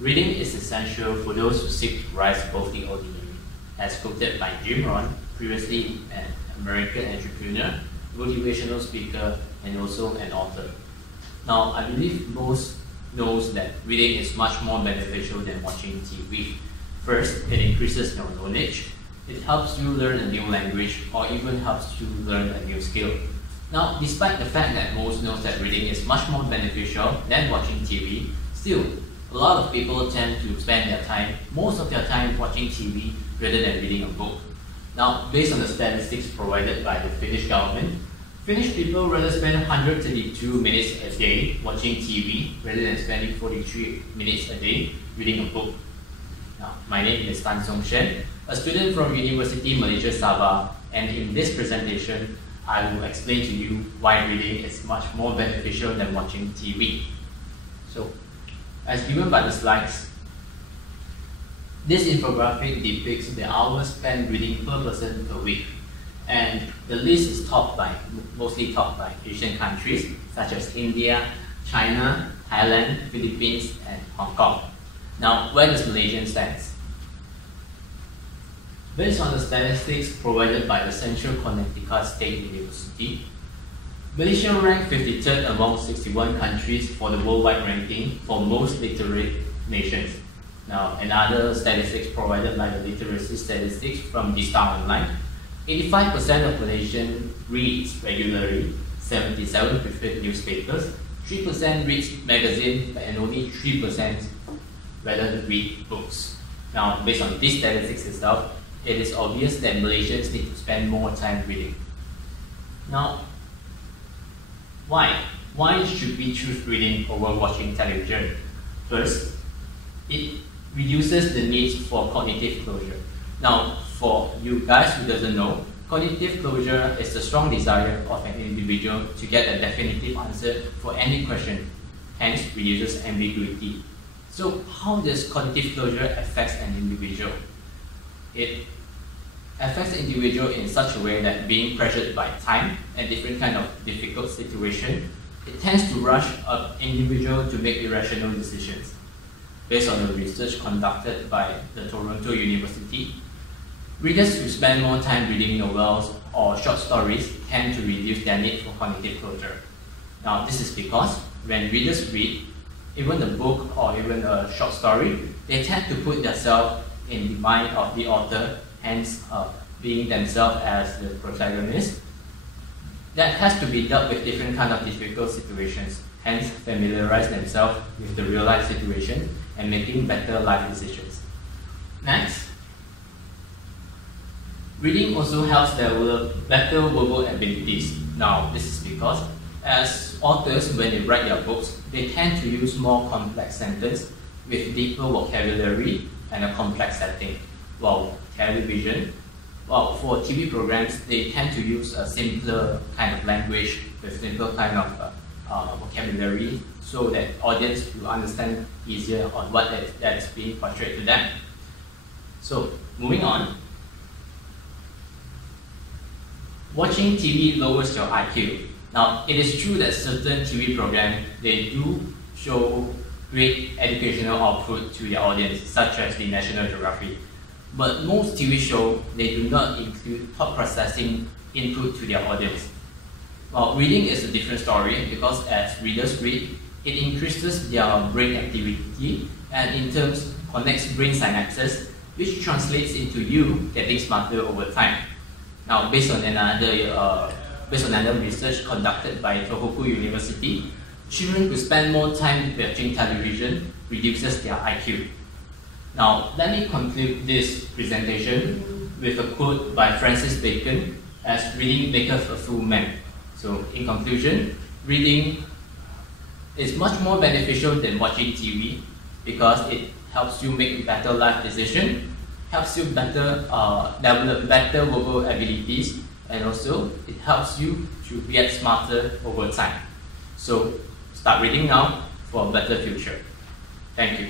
Reading is essential for those who seek to rise above the ordinary, as quoted by Jim Rohn, previously an American entrepreneur, motivational speaker, and also an author. Now, I believe most knows that reading is much more beneficial than watching TV. First, it increases your knowledge. It helps you learn a new language or even helps you learn a new skill. Now, despite the fact that most knows that reading is much more beneficial than watching TV, still, a lot of people tend to spend their time, most of their time, watching TV rather than reading a book. Now, based on the statistics provided by the Finnish government, Finnish people rather spend 132 minutes a day watching TV rather than spending 43 minutes a day reading a book. Now, my name is Shyan, a student from University Malaysia Sabah, and in this presentation, I will explain to you why reading is much more beneficial than watching TV. So, as given by the slides, this infographic depicts the hours spent reading per person per week, and the list is mostly topped by Asian countries such as India, China, Thailand, Philippines, and Hong Kong. Now, where does Malaysia stand? Based on the statistics provided by the Central Connecticut State University, Malaysia ranked 53rd among 61 countries for the worldwide ranking for most literate nations. Now, another statistics provided by the literacy statistics from Discover Online, 85% of Malaysians reads regularly, 77% prefer newspapers, 3% reads magazines, and only 3% rather read books. Now, based on these statistics itself, it is obvious that Malaysians need to spend more time reading. Now, why? Why should we choose reading over watching television? First, it reduces the need for cognitive closure. Now, for you guys who doesn't know, cognitive closure is the strong desire of an individual to get a definitive answer for any question, hence reduces ambiguity. So, how does cognitive closure affect an individual? It affects the individual in such a way that being pressured by time and different kind of difficult situation, it tends to rush an individual to make irrational decisions. Based on the research conducted by the Toronto University, readers who spend more time reading novels or short stories tend to reduce their need for cognitive closure. Now, this is because when readers read, even a book or even a short story, they tend to put themselves in the mind of the author, hence being themselves as the protagonist. That has to be dealt with different kind of difficult situations, hence familiarize themselves with the real life situation and making better life decisions. Next, reading also helps develop better verbal abilities. Now, this is because as authors, when they write their books, they tend to use more complex sentences with deeper vocabulary and a complex setting. While for TV programs, they tend to use a simpler kind of language with simpler kind of vocabulary so that audience will understand easier on what that is being portrayed to them. So, moving on. Watching TV lowers your IQ. Now, it is true that certain TV programs, they do show great educational output to their audience, such as the National Geographic. But most TV shows, they do not include thought processing input to their audience. Well, reading is a different story because as readers read, it increases their brain activity and in turns connects brain synapses, which translates into you getting smarter over time. Now, based on another research conducted by Tohoku University, children who spend more time watching television reduces their IQ. Now, let me conclude this presentation with a quote by Francis Bacon, as reading maketh a fool man. So, in conclusion, reading is much more beneficial than watching TV because it helps you make better life decisions, helps you develop better verbal abilities, and also it helps you to get smarter over time. So, start reading now for a better future. Thank you.